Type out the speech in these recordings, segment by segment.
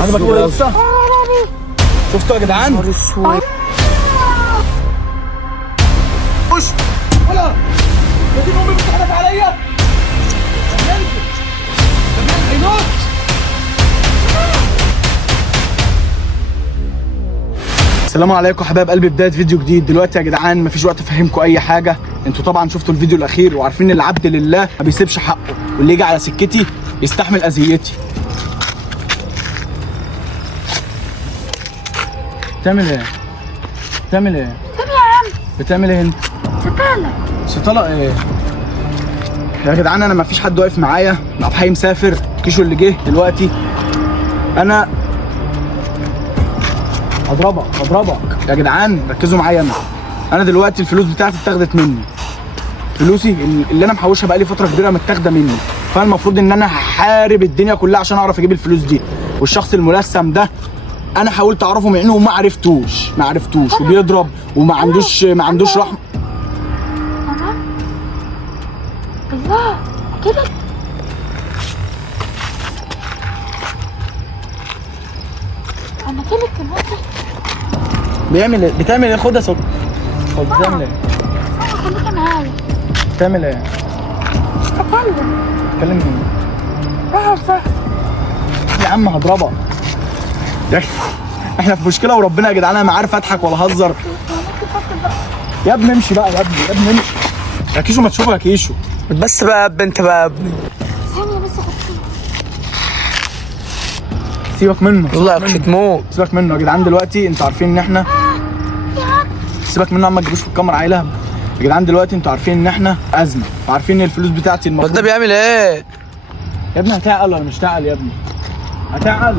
عجبك كده يا اسطى؟ شفتوا يا جدعان؟ خش ولا دي امي بتحدف عليا. السلام عليكم حبايب قلبي، بدايه فيديو جديد. دلوقتي يا جدعان مفيش وقت افهمكم اي حاجه، انتوا طبعا شفتوا الفيديو الاخير وعارفين ان العبد لله ما بيسيبش حقه، واللي يجي على سكتي يستحمل اذيتي. بتعمل ايه؟ بتعمل ايه؟ بتعمل ايه انت؟ ستالة ايه؟ يا جدعان انا مفيش حد واقف معايا، ابحي مسافر، كيشو اللي جه دلوقتي. انا هضربك يا جدعان، ركزوا معايا. انا دلوقتي الفلوس بتاعتي اتاخدت مني، فلوسي اللي انا محوشها بقالي فتره كبيره متاخده مني، فالمفروض ان انا هحارب الدنيا كلها عشان اعرف اجيب الفلوس دي. والشخص الملثم ده انا حاولت اعرفه من عينه وما عرفتوش وبيضرب وما عندوش رحمه. الله كده انا كده كمان بتعمل ايه؟ خد يا سكر، خد. بتعمل ايه؟ خليك معايا. بتعمل ايه؟ بتكلم مين؟ يا عم هضربك يا اخي، احنا في مشكله وربنا يا جدعان. انا ما عارف اضحك ولا اهزر. يا ابني امشي بقى، يا ابني امشي يا كيشو، ما تشوفها يا كيشو. بس بقى يا ابني، انت بقى يا ابني ثانية بس سيبك منه، والله مش هتموت. سيبك منه يا جدعان. دلوقتي انتوا عارفين ان احنا سيبك منه، ما تجيبوش في الكاميرا عيله يا جدعان. دلوقتي انتوا عارفين ان احنا ازمه، وعارفين ان الفلوس بتاعتي المفروض ده بيعمل ايه يا ابني. هتعقل ولا مش تعقل يا ابني؟ هتعقل.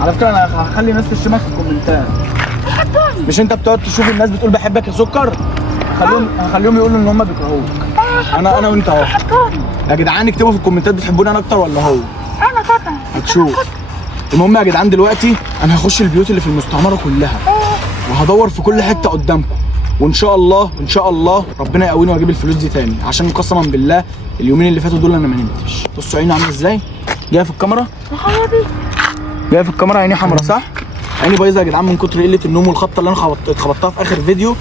على فكره انا هخلي الناس تشتمك في الكومنتات. مش انت بتقعد تشوف الناس بتقول بحبك يا سكر؟ هخليهم يقولوا ان هم بيكرهوك. انا وانت اهو يا جدعان. اكتبوا في الكومنتات بتحبوني انا اكتر ولا هو؟ انا طبعا هتشوف. المهم يا جدعان دلوقتي انا هخش البيوت اللي في المستعمره كلها وهدور في كل حته قدامكم، وان شاء الله ربنا يقويني واجيب الفلوس دي تاني، عشان قسما بالله اليومين اللي فاتوا دول انا ما نمتش. بصوا عيني عامله ازاي، جايه في الكاميرا يا حبيبي، جايه في الكاميرا. عيني حمرا صح؟ عيني بايظه يا جدعان من كتر قله النوم والخبطه اللي انا اتخبطتها في اخر فيديو.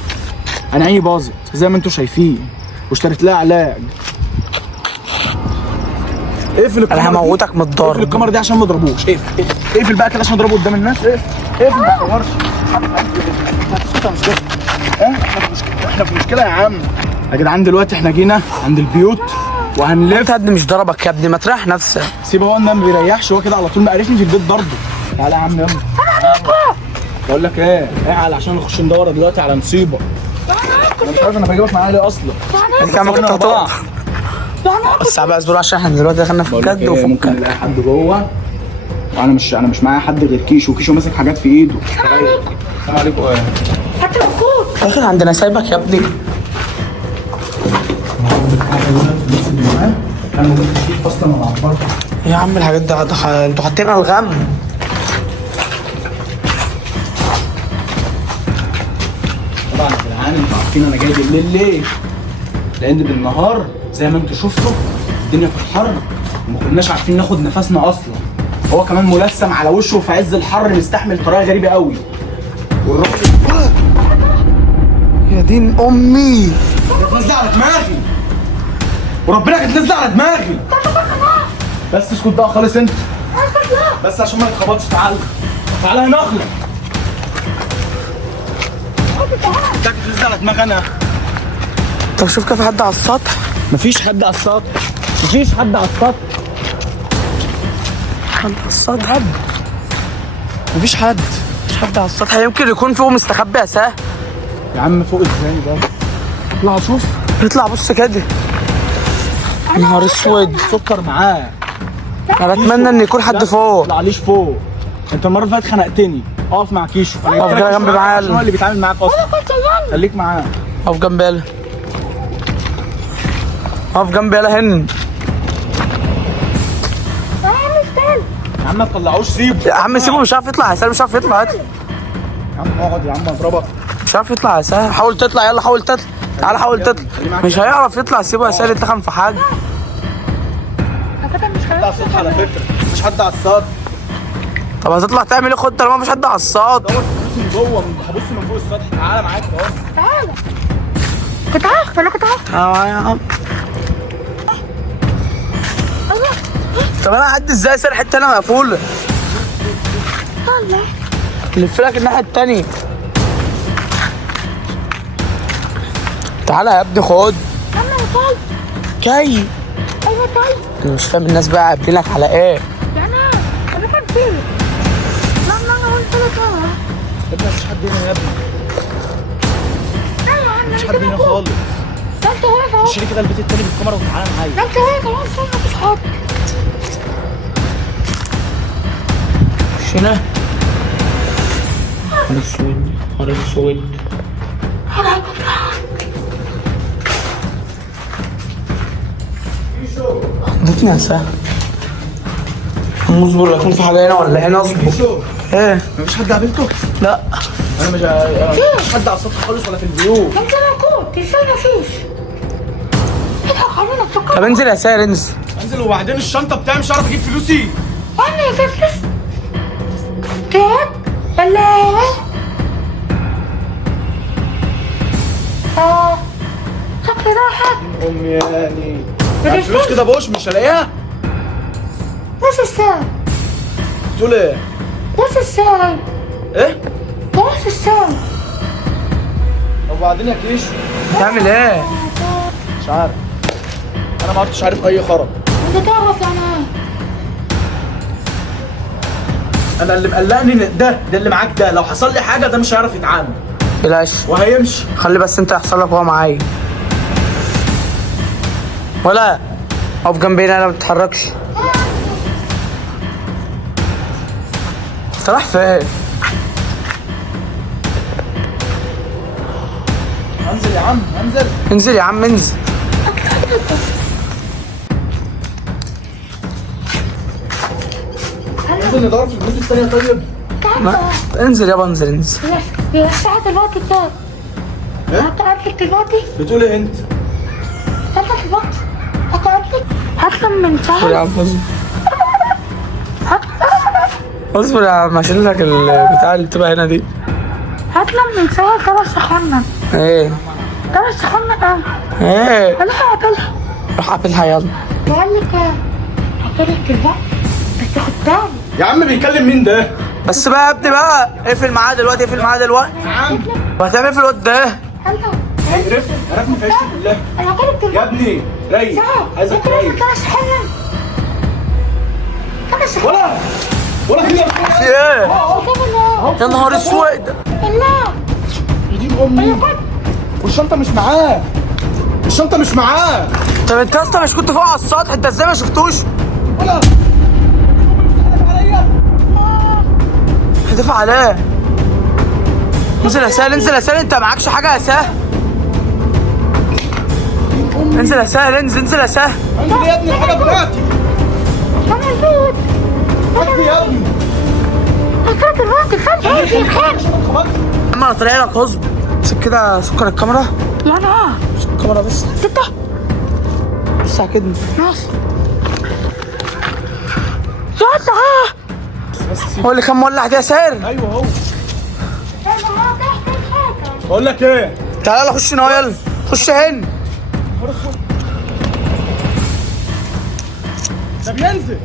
انا عيني باظت زي ما انتم شايفين، واشتريت لها علاج. اقفل الكاميرا، انا هموتك من الضرب. اقفل الكاميرا دي عشان ما اضربوش. اقفل بقى كده عشان اضربه قدام الناس. اقفل ما تصورش. احنا في مشكله يا عم. يا جدعان دلوقتي احنا جينا عند البيوت وهنلف. انت ابني مش ضربك يا ابني، ما تريح نفسك. سيبه، هو ما بيريحش، هو كده على طول مقرفني في البيت ضربه. تعالى يا عم يلا. بقول لك ايه، اعقل عشان نخش ندور دلوقتي على مصيبه. انا مش عارف انا بجيبك معايا ليه اصلا. انت كمان كنت هتقع. بس بقى اصبر عشان احنا دلوقتي دخلنا في الجد وفي ممكن نلاقي حد جوه، وانا مش معايا حد غير كيشو ماسك حاجات في ايده. السلام عليكم. حتى موجود داخل عندنا سايبك يا ابني. انا موجود في اصلا ولا عبرت يا عم الحاجات ده انتوا حاطين على الغم. طبعا يا جدعان انتوا عارفين انا جاي بالليل ليه؟ لان بالنهار زي ما انتوا شفتوا الدنيا في الحر وما كناش عارفين ناخد نفسنا اصلا. هو كمان ملثم على وشه في عز الحر، مستحمل بطريقه غريبه قوي. والراجل يا دين امي، كانت نازله على دماغي، وربنا كانت نازله على دماغي. بس اسكت بقى خالص انت، بس عشان ما نتخبطش. تعالى هنا اخلق. كانت نازله على دماغي انا. طب شوف كده، في حد على السطح؟ مفيش حد على السطح، مفيش حد على السطح. حد على السطح؟ مفيش حد على السطح. يمكن يكون فوق مستخبي يا ساه. يا عم فوق ازاي بقى؟ اطلع شوف. اطلع بص كده. يا نهار اسود، سكر معاه. انا اتمنى ان يكون حد فوق. لا ليش فوق. انت المره اللي فاتت خنقتني. اقف مع كيشو. اقف كده جنبي معاه. هو اللي بيتعامل معاك اصلا. خليك معاه. اقف جنبي يلا. اقف جنبي يلا هند. يا عم ما تطلعوش، سيبه. يا عم سيبه، مش عارف يطلع يا سالم، مش عارف يطلع. هات يا عم اقعد يا عم اضربك. مش عارف يطلع يا سالم. حاول تطلع يلا، حاول تطلع. تعالى حاول تطلع. مش هيعرف يطلع. سيبه يا سالم، يتخن في حاجه. انا كده مش حد على السطح على فكره، مفيش حد على السطح. طب هتطلع تعمل ايه؟ خد طالما مفيش حد على الصاد. دور في من جوه، هبص من فوق السطح. تعالى معاك اهو. تعالى كنت عارف ولا كنت عارف؟ تعالى يا عم. الله طب انا هعدي ازاي؟ سار حته انا مقفوله. الله لف لك الناحيه التانيه. تعالى يا ابني خد. انا طيب جاي. ايوه طيب انا مش فاهم الناس بقى قابلينك على ايه؟ يعني انا كان فين؟ لا انا قلت لك اهو يا ابني مفيش حد هنا يا ابني. ايوه انا مفيش حد هنا خالص. ده انت واقف اهو. خش لي كده البيت التاني بالكاميرا وتعالى معايا. ده انت واقف اهو استنى مفيش حد. مش هنا. نهار اسود نهار اسود. ادتني يا سهل. اصبر يكون في حاجه هنا ولا هنا. اصبر. ايه؟ مفيش حد قابلته؟ لا انا مش حد على السطح خالص ولا في البيوت. انت موجود ازاي مفيش؟ اضحك علينا تفكر. طب انزل يا سهل انزل. انزل وبعدين الشنطه بتاعي مش هعرف اجيب فلوسي. انا في فلوس تعب ولا شكلي راحت. امي يعني مفيش الفلوس كده بوش مش هلاقيها. نص الساعة بتقول ايه؟ نص الساعة ايه؟ نص الساعة. طب وبعدين يا كيشو؟ تعمل ايه؟ مش عارف. انا ما عدتش عارف اي خرا. انت تعرف يعني انا اللي مقلقني ان ده اللي معاك ده لو حصل لي حاجه ده مش هيعرف يتعامل بلاش. وهيمشي. خلي بس انت يحصل لك وهو معايا. ولا اقف جنبي انا ما بتتحركش. انت رايح فين؟ انزل يا عم انزل. انزل يا عم انزل. انزل ندور في البيوت التانية. طيب ما. انزل يابا انزل انزل. يا الساعة دلوقتي كام؟ ايه؟ هتقابلك دلوقتي؟ بتقول ايه انت؟ استنى دلوقتي هتقابلك؟ هطلب من اصبر يا سهل. عم اصبر. اصبر يا عم اشيل لك البتاع اللي بتبقى هنا دي. هطلب من سهل ده بس سخنة. ايه؟ ده بس سخنة قوي. ايه؟ انا هقابلها. روح قابلها يلا. بقول لك هقابلك دلوقتي بس خد بالك. يا عم بيكلم مين ده؟ بس بقى يا ابني بقى اقفل معاه دلوقتي اقفل معاه دلوقتي. يا عم وهتعمل ايه في الواد ده؟ هلا عرفني في عيشتي كلها. انا هقابلك يا دلوقتي. ابني ريح. سهل عايزك انت ريح. لازم ده سخنة. ده سخنة. ولا في في ايه؟ يا نهار اسود. لا يدين امي. والشنطه مش معاه. الشنطه مش معاه. طب انت يا اسطى مش كنت فوق على السطح؟ انت ازاي ما شفتوش؟ ولا هتدفع عليه. انزل يا سهل انزل يا سهل. انت معكش حاجه يا سهل. انزل يا سهل انزل انزل يا سهل. انزل يا ابني الحاجه بتاعتي. انا موجود. هاتي يا ابني. هتقابلك دلوقتي فين؟ ايه في خير؟ يا عم انا طالع لك اصبر. امسك كده سكر الكاميرا. يعني امسك الكاميرا بس. تفتح بس كده. ماشي. يلا هو اللي كان مولع دي يا سهل. ايوه هو. بقول لك ايه؟ تعالى يلا خش هنا يلا. خش هنا. ده بينزل.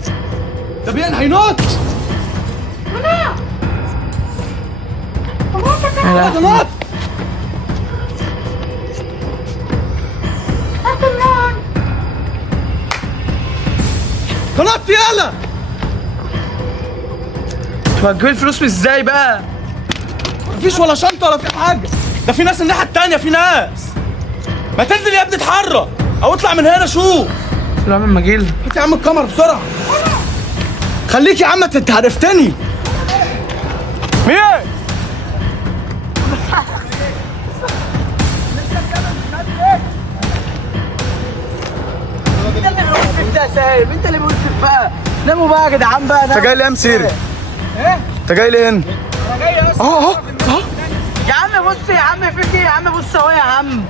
هينط. ده نط. ده نط يلا. طب هتجيب الفلوس ازاي بقى؟ مفيش ولا شنطه ولا في حاجه. ده في ناس الناحيه التانيه. في ناس. ما تنزل يا ابني اتحرك او اطلع من هنا شوف. لا من مجيل. هات يا عم الكاميرا بسرعه. خليك يا عم انت عرفتني. مين؟ انت يا سهل انت اللي بتوصف بقى. ناموا بقى يا جدعان بقى. انت جاي ليه يا مسيري؟ ايه؟ انت جاي ليه هنا؟ انا جاي يا اسطى. اهو يا عم بص يا عم فيك ايه يا عم؟ بص اهو يا عم.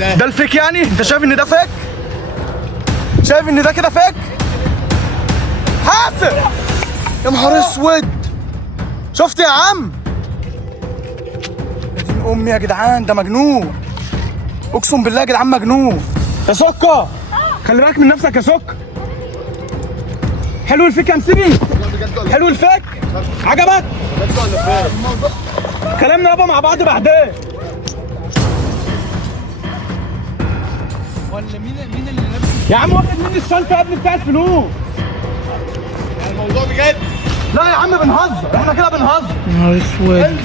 ده الفيك يعني؟ انت شايف ان ده فيك؟ شايف ان ده كده فيك؟ حاسب. يا نهار اسود، شفت يا عم؟ يا دين امي يا جدعان، ده مجنون، اقسم بالله يا جدعان مجنون. يا سكر خلي بالك من نفسك يا سكر. حلو الفيك يا مسيبي، حلو الفيك، عجبك؟ كلامنا يابا مع بعض بعدين. ولا مين اللي لابس؟ يا عم واخد مني الشنطه يا ابني بتاع الفلوس. الموضوع بجد؟ لا يا عم بنهزر، احنا كده بنهزر. يا نهار اسود. يا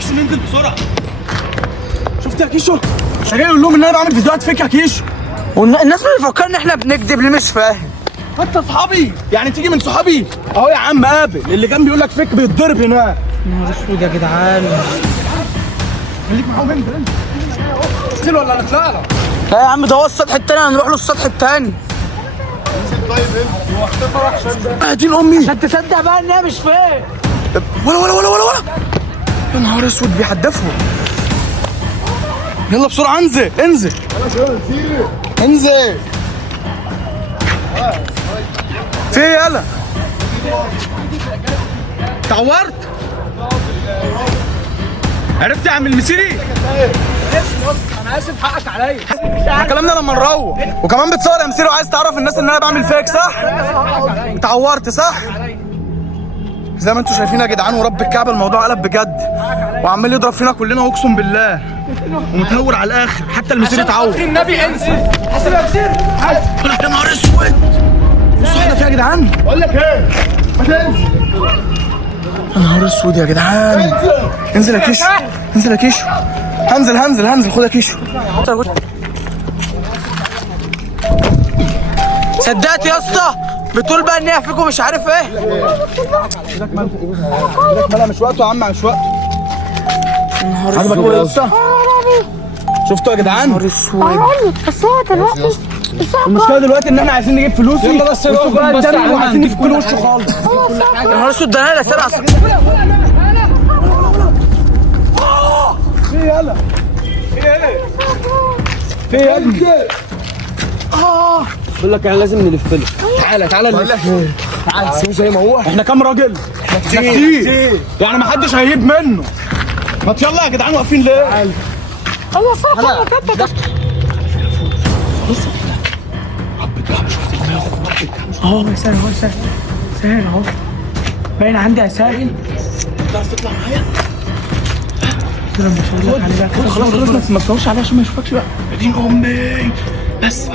كيشو ننزل بسرعه. شفت يا كيشو؟ انت جاي اقول لهم ان انا بعمل فيديوهات فيك يا كيشو. والناس بتفكر ان احنا بنكذب، ليه مش فاهم؟ انت صحابي يعني تيجي من صحابي اهو يا عم. قابل اللي كان بيقول لك فيك بيتضرب هناك. يا نهار اسود يا جدعان. خليك معاهم انزل انزل ولا نطلع لك؟ لا يا عم ده هو السطح التاني، هنروح له السطح التاني. يا دين امي، عشان تصدق بقى ان هي مش فين. ولا يا نهار اسود بيحدفهم. يلا بسرعه انزل انزل انزل. في ايه يلا؟ اتعورت؟ عرفت يا عم المسيري؟ انا اسف حقك عليا. احنا كلامنا لما نروح. وكمان بتصور يا مسيري وعايز تعرف الناس ان انا بعمل فيك صح؟ اتعورت صح؟ زي ما انتم شايفين يا جدعان ورب الكعبه الموضوع قلب بجد، وعمال يضرب فينا كلنا اقسم بالله، ومتهور على الاخر، حتى المسيري اتعور. النبي انزل. حسب يا مسير. يا نهار اسود، بصوا احنا فيها يا جدعان. بقول لك ايه؟ ما تنزل. يا نهار اسود يا جدعان. انزل يا كيشو، انزل يا كيشو. هنزل خد يا كيشو. صدقت يا اسطى؟ بتقول بقى ان هي فيكم مش عارف ايه. ايدك مالها مش وقته يا عم، مش وقته. عجبك كده يا اسطى؟ شفتوا يا جدعان؟ نهار اسود. بس هو دلوقتي المشكله دلوقتي ان احنا عايزين نجيب فلوسي. يلا بس وانتوا بقى بس قدامي علينا وعايزين هنجيب نفك وشه خالص. يا نهار اسود، ده انا اللي سرع. في ايه يلا؟ في ايه يا ابني؟ بقول لك انا لازم نلف له. تعالى نلف. تعالى سيبه زي ما هو. احنا كام راجل؟ احنا كتير يعني ما حدش هيجيب منه. ما يلا يا جدعان واقفين ليه؟ ايوه صح انا كده. اهو سهل اهو سهل اهو. باين عندي اسهل. تعرف تطلع معايا؟ مش هقول لك عليه بقى كده. خلاص ما تصورش عليه عشان ما يشوفكش بقى. يا دين امي، بس يا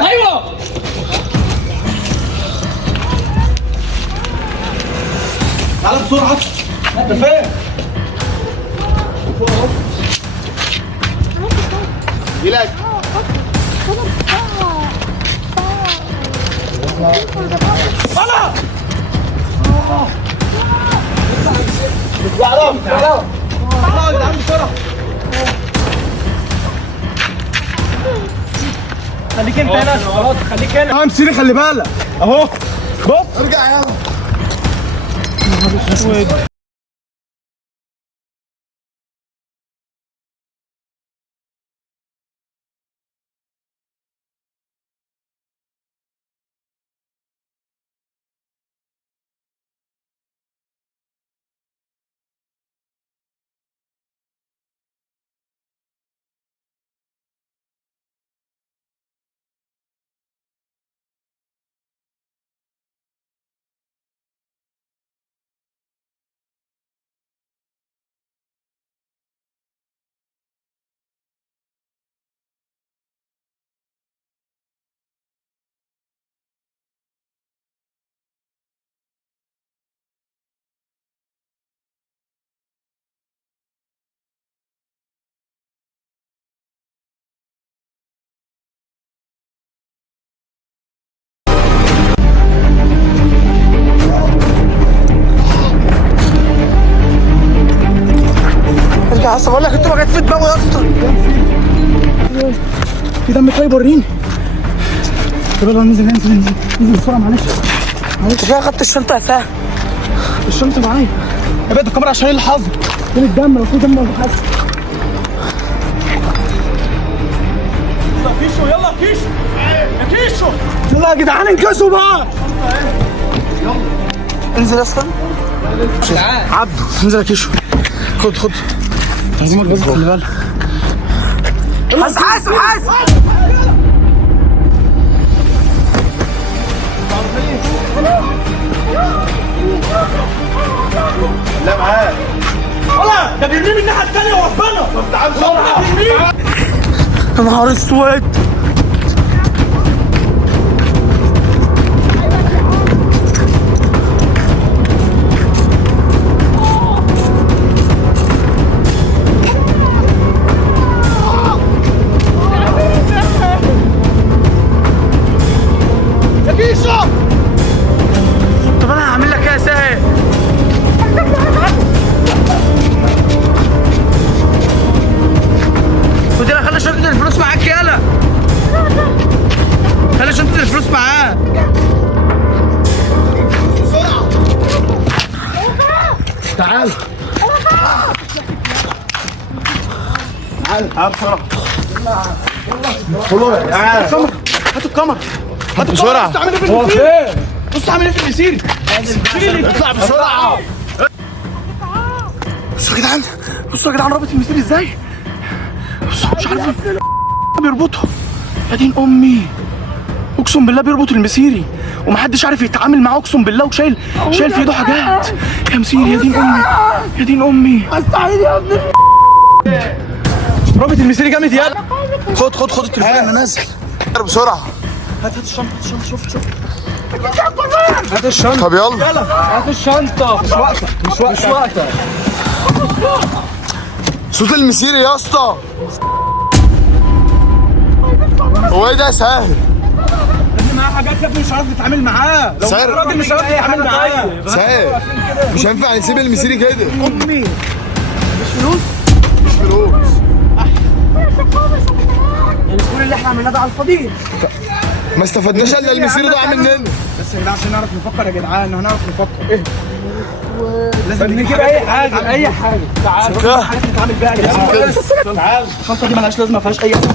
ايوه. تعالى بسرعه. انت فين؟ يلاك. خليك انت هنا خلاص، خليك هنا. مسيري خلي بالك اهو. بص ارجع يلا. ارجع اصلا بقول لك انت ما جت في دماغه يا اسطى. في دم طيب وريني. طب يلا ننزل بسرعه معلش. انت كده خدت الشنطه يا سهل. الشنطه معايا. ابعد الكاميرا عشان الحظ. فين الدم؟ لو في دم ولا حاجه. يلا يا جدعان انجزوا بقى. انزل اصلا عبده انزل يا كيشو. خد هجومك بس خلي بالك. حاسب لا معاك ولا ده بيرميه من الناحيه الثانيه وربنا. طب تعال بسرعه. يا نهار اسود. يا كيشو طب انا هعمل لك ايه يا ساهر؟ ودي خلي شنطة الفلوس معاك يالا. خلي شنطة الفلوس معاك. تعال بسرعه. هاتوا الكاميرا بسرعة. بص عامل ايه في المسير. بص عامل ايه في المسير. اطلع بسرعه. بصوا يا جدعان رابط المسير ازاي. بصوا مش عارف بيربطها. يا دين امي اقسم بالله بيربط المسيري ومحدش عارف يتعامل معاه اقسم بالله. وشايل في ايده حاجات يا مسيري. يا دين امي استعيد يا ابني. رابط المسيري جامد يا. خد التليفون انا نازل. بسرعة. هات الشنطه شوف هات الشنطة. طب يلا. هات الشنطه. مش وقتك. صوت المسيري يا اسطى. هو ايه ده يا ساهر؟ ابني معاه حاجات يا ابني مش عارف نتعامل معاه. لو ساهر. الراجل مش عارف يتعامل معاه. ساهر مش هينفع نسيب المسيري كده. امي مش فلوس. كل اللي احنا عملناه ده على الفاضي. ما استفدناش الا المسيري ضاع مننا. بس يا جدعان عشان نعرف نفكر يا جدعان هنعرف نفكر. ايه لازم نجيب اي حاجه. تعال نتعامل بيها يا جدعان. تعال الشنطه دي مالهاش لازمه ما فيهاش اي حاجه.